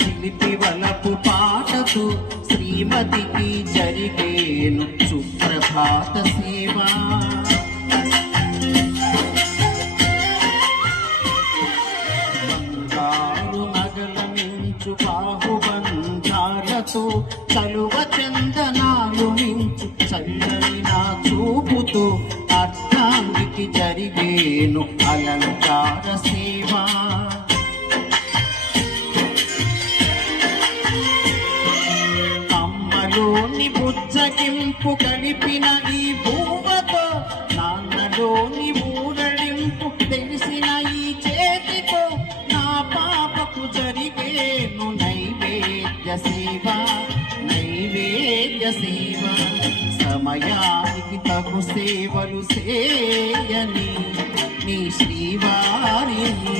చిలిపి వలపు పాటతో శ్రీమతికి జరిగేను సుప్రభాత సేవ. బంగారు నగల మించు బాహుబంధాలతో కలువ చందనాలు మించు చల్లని నా చూపుతో అర్థానికి జరిగేను అలంకార సేవ. అమ్మలోని బుజ్జగింపు కలిపిన ఈ భూమతో నాన్నలోని ఊరడింపు తెలిసిన ఈ చేతితో నా పాపకు జరిగేను నైవేద్య సేవ, నైవేద్య సేవ. సమయానికి తగు సేవలు చేయని నీ శ్రీవారిని